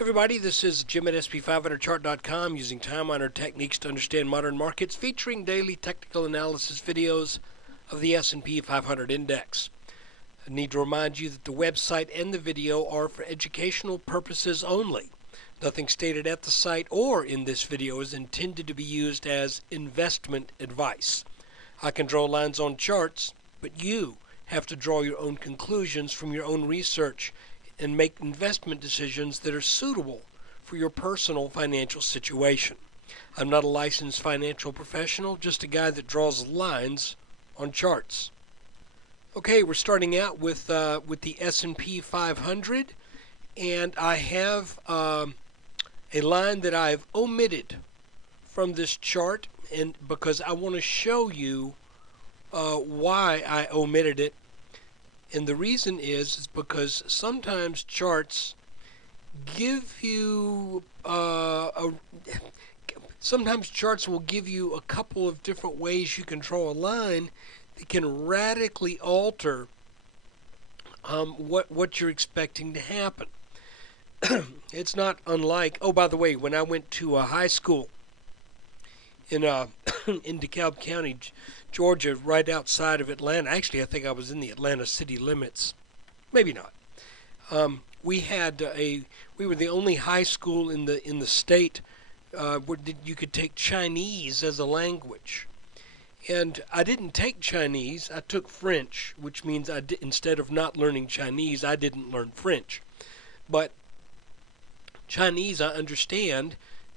Everybody, this is Jim at SP500chart.com using time-honored techniques to understand modern markets, featuring daily technical analysis videos of the S&P 500 index. I need to remind you that the website and the video are for educational purposes only. Nothing stated at the site or in this video is intended to be used as investment advice. I can draw lines on charts, but you have to draw your own conclusions from your own research and make investment decisions that are suitable for your personal financial situation. I'm not a licensed financial professional, just a guy that draws lines on charts. Okay, we're starting out with the S&P 500, and I have a line that I've omitted from this chart, and because I want to show you why I omitted it. And the reason is because sometimes charts give you sometimes charts will give you a couple of different ways you can draw a line that can radically alter what you're expecting to happen. It's not unlike, oh, by the way, when I went to a high school in DeKalb County, Georgia, right outside of Atlanta. Actually, I think I was in the Atlanta city limits. Maybe not. We were the only high school in the state where you could take Chinese as a language. And I didn't take Chinese. I took French, which means instead of not learning Chinese, I didn't learn French. But Chinese, I understand.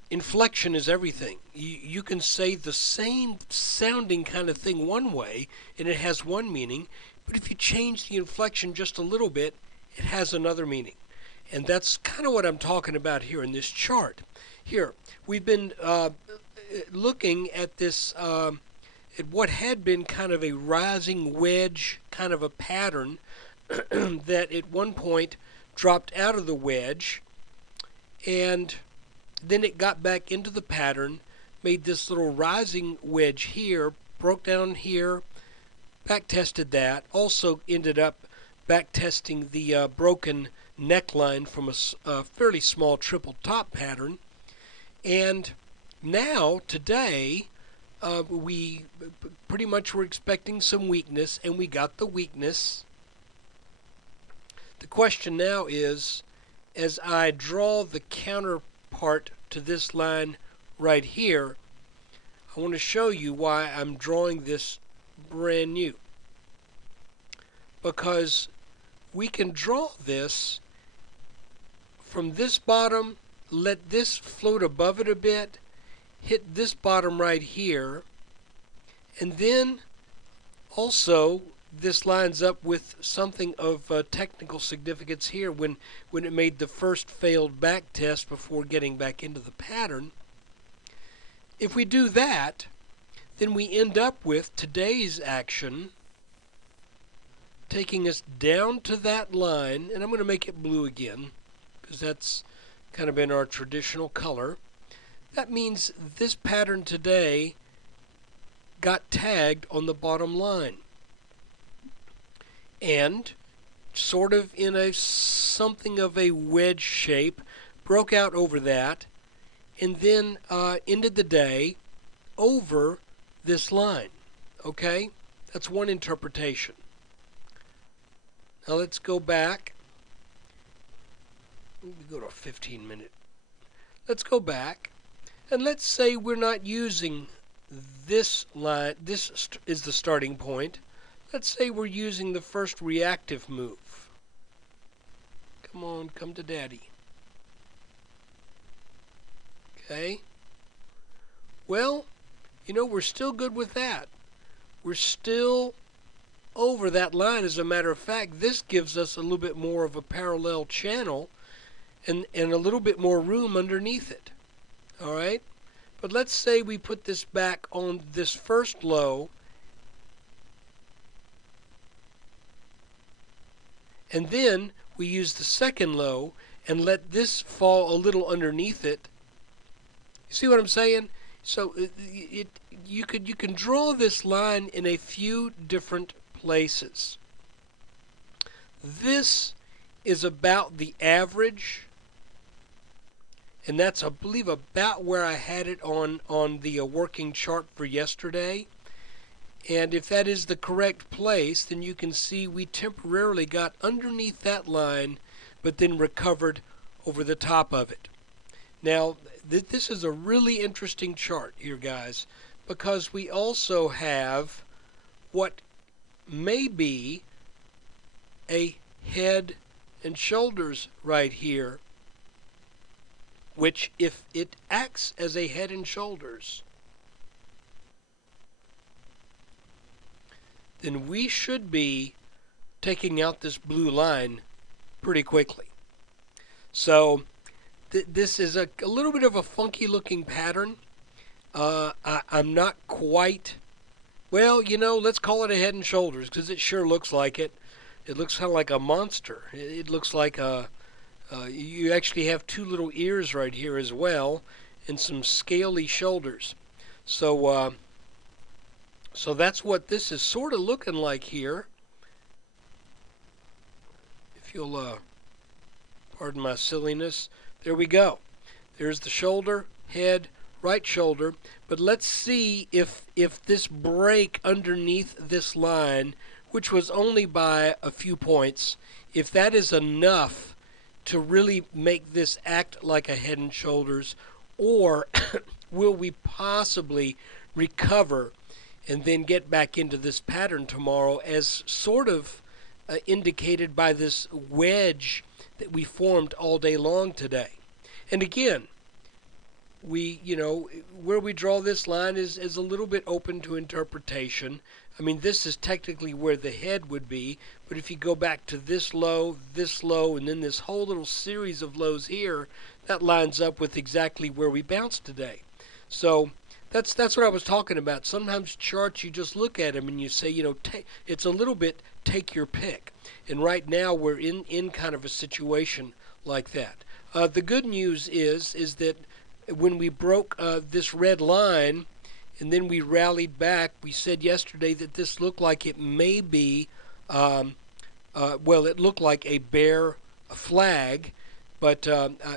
Inflection is everything. You can say the same sounding kind of thing one way, and it has one meaning, but if you change the inflection just a little bit, it has another meaning. And that's kind of what I'm talking about here in this chart. Here, we've been looking at this, at what had been kind of a rising wedge, kind of a pattern that at one point dropped out of the wedge, and then it got back into the pattern, made this little rising wedge here, broke down here, back tested that, also ended up back testing the broken neckline from a fairly small triple top pattern. And now, today, we pretty much were expecting some weakness, and we got the weakness. The question now is, as I draw the counterpart to this line right here, I want to show you why I'm drawing this brand new. Because we can draw this from this bottom, let this float above it a bit, hit this bottom right here, and then also this lines up with something of technical significance here when it made the first failed back test before getting back into the pattern. If we do that, then we end up with today's action taking us down to that line, and I'm going to make it blue again because that's kind of been our traditional color. That means this pattern today got tagged on the bottom line, and sort of in a something of a wedge shape, broke out over that, and then ended the day over this line. Okay? That's one interpretation. Now let's go back. Let me go to a 15-minute. Let's go back, and let's say we're not using this line. This is the starting point. Let's say we're using the first reactive move. Come on, come to daddy. Okay. Well, we're still good with that. We're still over that line. As a matter of fact, this gives us a little bit more of a parallel channel and a little bit more room underneath it. All right? But let's say we put this back on this first low, and then we use the second low and let this fall a little underneath it. You see what I'm saying? So you can draw this line in a few different places. This is about the average and that's, I believe, about where I had it on the working chart for yesterday. And if that is the correct place, then you can see we temporarily got underneath that line, but then recovered over the top of it. Now, this is a really interesting chart here, guys, because we also have what may be a head and shoulders right here, which, if it acts as a head and shoulders, then we should be taking out this blue line pretty quickly. So this is a little bit of a funky looking pattern. I'm not quite, well, let's call it a head and shoulders, because it sure looks like it. It looks kind of like a monster. It looks like you actually have two little ears right here as well, and some scaly shoulders. So that's what this is sort of looking like here. If you'll pardon my silliness. There we go. There's the shoulder, head, right shoulder. But let's see if this break underneath this line, which was only by a few points, if that is enough to really make this act like a head and shoulders, or will we possibly recover and then get back into this pattern tomorrow, as sort of indicated by this wedge that we formed all day long today. And again, where we draw this line is a little bit open to interpretation. I mean, this is technically where the head would be, but if you go back to this low, and then this whole little series of lows here, that lines up with exactly where we bounced today. So that's what I was talking about. Sometimes charts, you just look at them and you say, it's a little bit take your pick. And right now we're in kind of a situation like that. The good news is that when we broke this red line and then we rallied back, we said yesterday that this looked like it may be, it looked like a bear flag. But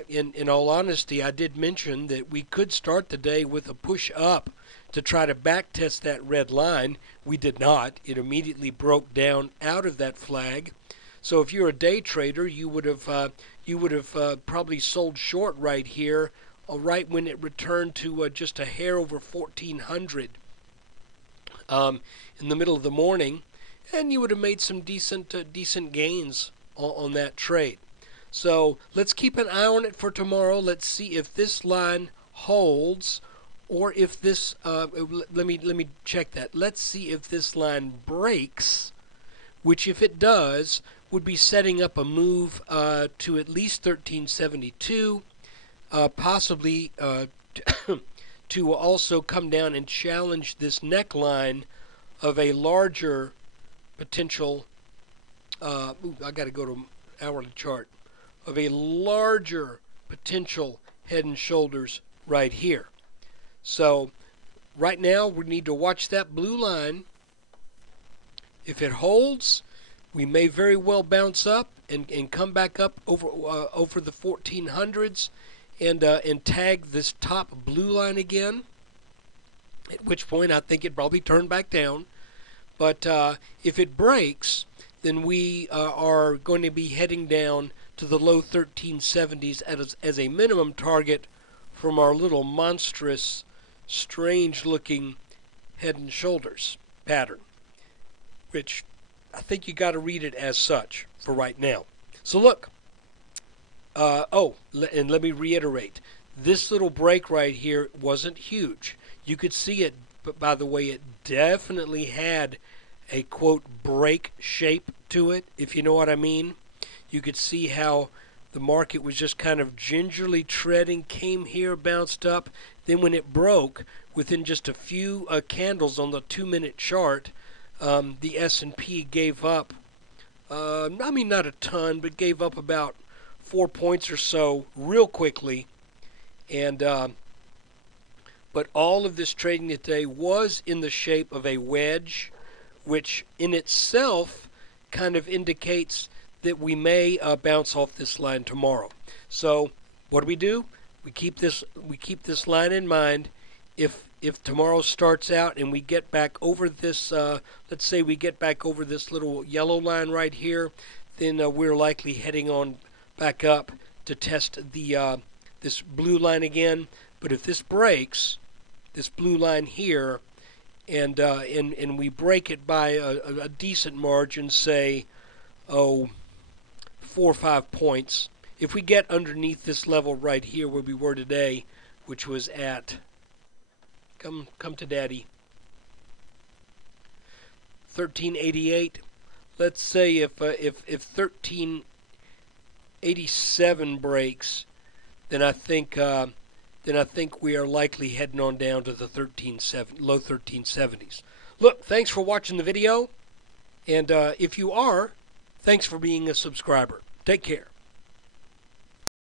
in all honesty, I did mention that we could start the day with a push up to try to back test that red line. We did not. It immediately broke down out of that flag. So if you're a day trader, you would have probably sold short right here, right when it returned to just a hair over 1400 in the middle of the morning, and you would have made some decent gains on that trade. So let's keep an eye on it for tomorrow. Let's see if this line holds, or if this, let me check that. Let's see if this line breaks, which if it does, would be setting up a move to at least 1372, possibly to also come down and challenge this neckline of a larger potential, I got to go to hourly chart, of a larger potential head and shoulders right here. So right now we need to watch that blue line. If it holds, we may very well bounce up and come back up over the 1400s and tag this top blue line again, at which point I think it probably turned back down. But if it breaks, then we are going to be heading down to the low 1370s as a minimum target from our little monstrous, strange-looking head and shoulders pattern, which I think you got to read it as such for right now. So look, and let me reiterate, this little break right here wasn't huge. You could see it, but by the way, it definitely had a, quote, break shape to it, if you know what I mean. You could see how the market was just kind of gingerly treading, came here, bounced up. Then when it broke, within just a few candles on the 2-minute chart, the S&P gave up, not a ton, but gave up about 4 points or so real quickly. And but all of this trading today was in the shape of a wedge, which in itself kind of indicates that we may bounce off this line tomorrow. So what do? We keep this line in mind. If tomorrow starts out and we get back over this, let's say we get back over this little yellow line right here, then we're likely heading on back up to test the this blue line again. But if this breaks, this blue line here, and we break it by a decent margin, say, 4 or 5 points. If we get underneath this level right here where we were today, which was at, come to daddy, 1388. Let's say if 1387 breaks, then I think we are likely heading on down to the low 1370s. Look, thanks for watching the video, and if you are, thanks for being a subscriber. Take care.